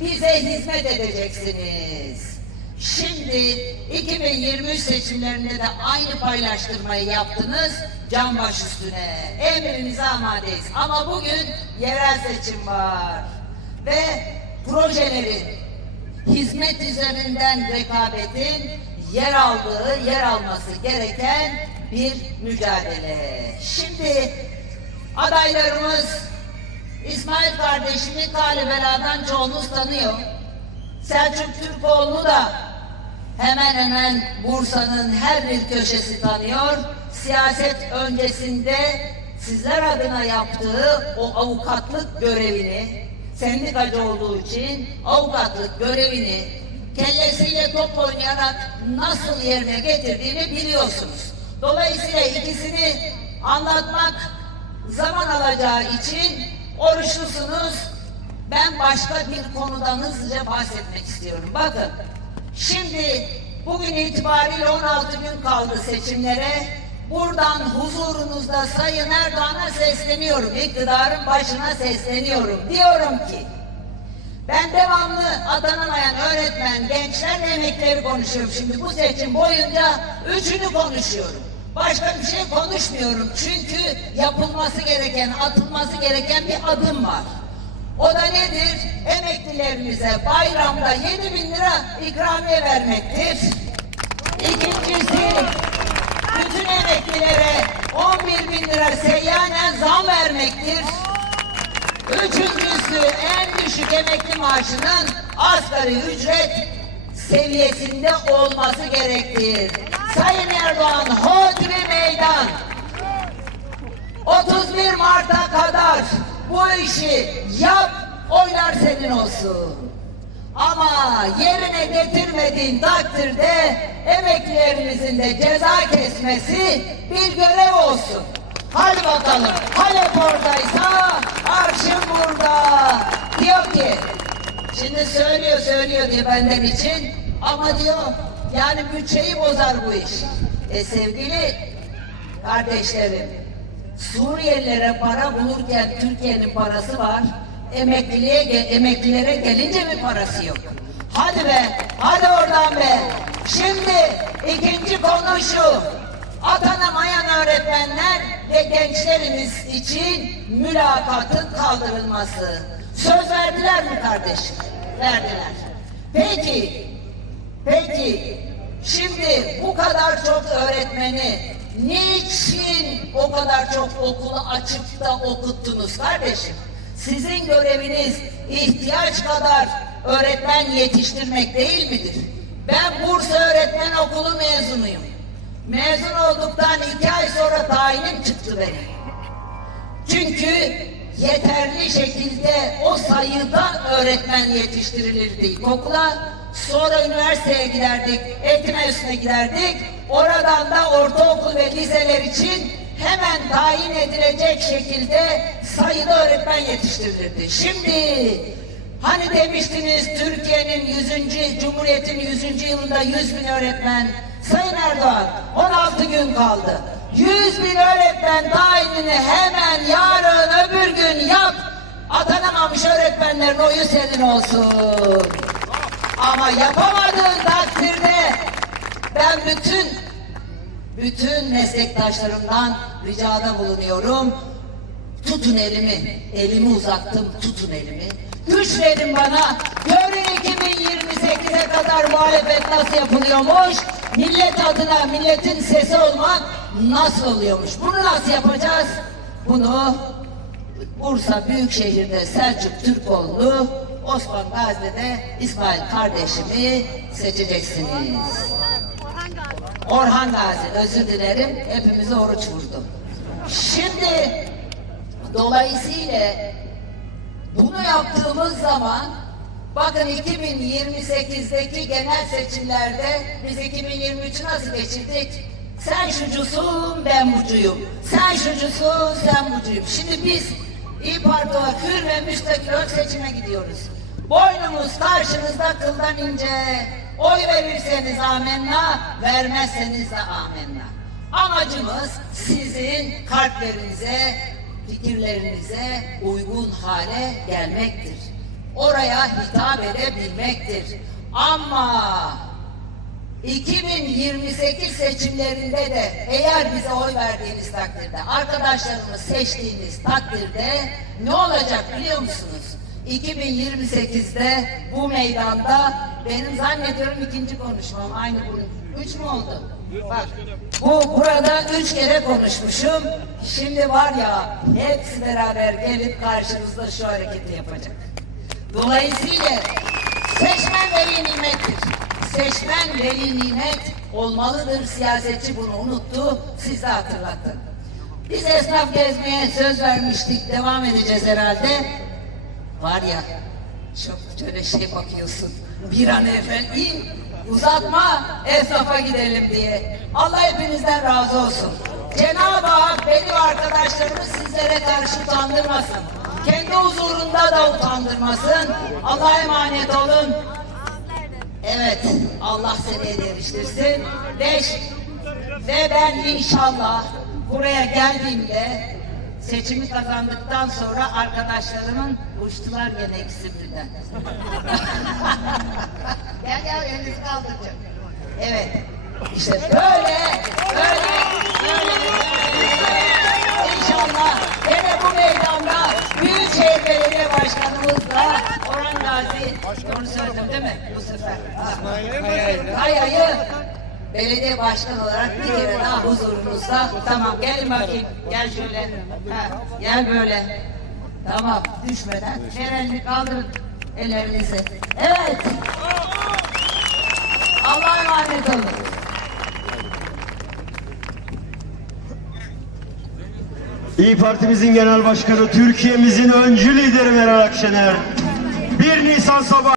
bize hizmet edeceksiniz. Şimdi 2023 seçimlerinde de aynı paylaştırmayı yaptınız can baş üstüne. Emrinize amadeyiz. Ama bugün yerel seçim var. Ve projelerin hizmet üzerinden rekabetin yer aldığı, yer alması gereken bir mücadele. Şimdi adaylarımız İsmail kardeşimi Kalibela'dan çoğunuz tanıyor. Selçuk Türkoğlu da hemen hemen Bursa'nın her bir köşesi tanıyor. Siyaset öncesinde sizler adına yaptığı o avukatlık görevini, sendikacı olduğu için avukatlık görevini kellesiyle top oynayarak nasıl yerine getirdiğini biliyorsunuz. Dolayısıyla ikisini anlatmak zaman alacağı için oruçlusunuz. Ben başka bir konudan hızlıca bahsetmek istiyorum. Bakın, şimdi bugün itibariyle 16 gün kaldı seçimlere. Buradan huzurunuzda Sayın Erdoğan'a sesleniyorum. iktidarın başına sesleniyorum. Diyorum ki, ben devamlı atanamayan öğretmen, gençler emekleri konuşuyorum. Şimdi bu seçim boyunca üçünü konuşuyorum. Başka bir şey konuşmuyorum. Çünkü yapılması gereken, atılması gereken bir adım var. O da nedir? Emeklilerimize bayramda 7 bin lira ikramiye vermektir. İkincisi, bütün emeklilere 11 bin lira seyyanen zam vermektir. Üçüncüsü en düşük emekli maaşının asgari ücret seviyesinde olması gerektir. Sayın Erdoğan hodri meydan. 31 Mart'a kadar bu işi yap, oylar senin olsun. Ama yerine getirmediğin takdirde emeklilerimizin de ceza kesmesi bir görev olsun. Hadi bakalım. Halep oradaysa arşın burada. Diyor ki şimdi söylüyor söylüyor diye benden için ama diyor yani bütçeyi bozar bu iş. E sevgili kardeşlerim Suriyelilere para bulurken Türkiye'nin parası var. Emekliliğe emeklilere gelince mi parası yok? Hadi be, hadi oradan be. Şimdi ikinci konu şu. Atanamayan öğretmenler ve gençlerimiz için mülakatın kaldırılması. Söz verdiler mi kardeşim? Verdiler. Peki, peki şimdi bu kadar çok öğretmeni niçin o kadar çok okulu açıp da okuttunuz kardeşim? Sizin göreviniz ihtiyaç kadar öğretmen yetiştirmek değil midir? Ben Bursa Öğretmen Okulu mezunuyum. Mezun olduktan iki ay sonra tayinim çıktı benim. Çünkü yeterli şekilde o sayıda öğretmen yetiştirilirdi ilkokula. Sonra üniversiteye giderdik, eğitim enstitüsüne giderdik. Oradan da ortaokul ve liseler için hemen tayin edilecek şekilde sayıda öğretmen yetiştirilirdi. Şimdi hani demiştiniz Türkiye'nin 100. Cumhuriyet'in 100. yılında 100 bin öğretmen. Sayın Erdoğan 16 gün kaldı. 100 bin öğretmen tayinini hemen yarın öbür gün yap. Atanamamış öğretmenlerin oyu senin olsun. Ama yapamadığın takdirde ben bütün bütün meslektaşlarımdan ricada bulunuyorum. Tutun elimi, elimi uzattım, tutun elimi. Güçlerin bana, görün 2028'e kadar muhalefet nasıl yapılıyormuş, millet adına milletin sesi olmak nasıl oluyormuş. Bunu nasıl yapacağız? Bunu Bursa Büyükşehir'de Selçuk Türkoğlu, Osman Gazi'de İsmail kardeşimi seçeceksiniz. Orhan Gazi, özür dilerim, hepimize oruç vurdu. Şimdi dolayısıyla bunu yaptığımız zaman bakın 2028'deki genel seçimlerde biz 2023'ü nasıl geçirdik? Sen şucusun, ben bucuyum. Sen şucusun, sen bucuyum. Şimdi biz İyi Parti olarak hür ve müstakil ön seçime gidiyoruz. Boynumuz karşınızda kıldan ince. Oy verirseniz amenna, vermezseniz de amenna. Amacımız sizin kalplerinize, fikirlerinize uygun hale gelmektir. oraya hitap edebilmektir. Ama 2028 seçimlerinde de eğer bize oy verdiğiniz takdirde, arkadaşlarımız seçtiğiniz takdirde ne olacak biliyor musunuz? 2028'de bu meydanda benim zannediyorum ikinci konuşmam aynı bu. Üç mü oldu? Bak bu burada üç kere konuşmuşum. Şimdi var ya hepsi beraber gelip karşınızda şu hareketi yapacak. Dolayısıyla seçmen veli nimettir. Seçmen veli nimet olmalıdır. Siyasetçi bunu unuttu. Siz de hatırlattın. Biz esnaf gezmeye söz vermiştik. Devam edeceğiz herhalde. Var ya çok şöyle şey bakıyorsun. Bir an evvel in, uzatma esnafa gidelim diye. Allah hepinizden razı olsun. Cenab-ı Hak beni ve arkadaşlarımı sizlere karşı utandırmasın. Kendi huzurunda da utandırmasın. Allah'a emanet olun. Evet, Allah seni eriştirsin. Beş, ve ben inşallah buraya geldiğimde seçimi kazandıktan sonra arkadaşlarımın uçtular gene ikisi birden. gel gel elinizi kaldıracağım. Evet. İşte böyle, böyle, böyle, böyle. İnşallah gene bu meydanda Büyükşehir Belediye Başkanımızla Orhan Gazi, doğru söyledim değil mi bu sefer? Ha. Kaya'yı belediye başkanı olarak bir kere daha huzurunuzda. Tamam gelin bakayım. Gel şöyle. Ha, gel böyle. Tamam düşmeden. Ver elini kaldırın ellerinizi. Evet. Allah'a emanet olun. İyi Partimizin genel başkanı, Türkiye'mizin öncü lideri Meral Akşener. 1 Nisan sabahı